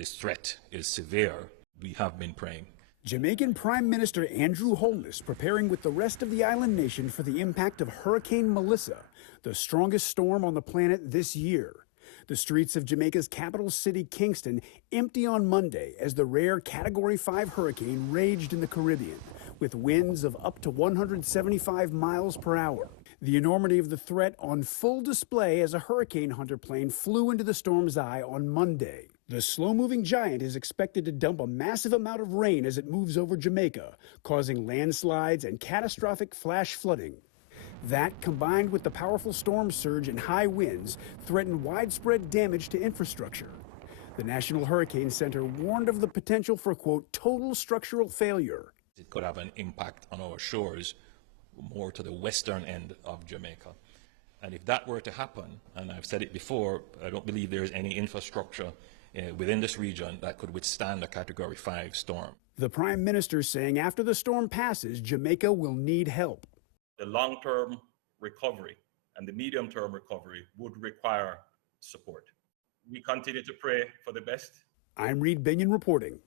this threat is severe, we have been praying. Jamaican Prime Minister Andrew Holness preparing with the rest of the island nation for the impact of Hurricane Melissa, the strongest storm on the planet this year. The streets of Jamaica's capital city, Kingston, empty on Monday as the rare Category 5 hurricane raged in the Caribbean, with winds of up to 175 miles per hour. The enormity of the threat on full display as a hurricane hunter plane flew into the storm's eye on Monday. The slow-moving giant is expected to dump a massive amount of rain as it moves over Jamaica, causing landslides and catastrophic flash flooding. That, combined with the powerful storm surge and high winds, threaten widespread damage to infrastructure. The National Hurricane Center warned of the potential for, quote, total structural failure. It could have an impact on our shores more to the western end of Jamaica. And if that were to happen, and I've said it before, I don't believe there's any infrastructure within this region that could withstand a Category 5 storm. The Prime Minister saying after the storm passes, Jamaica will need help. The long-term recovery and the medium-term recovery would require support. We continue to pray for the best. I'm Reid Binion reporting.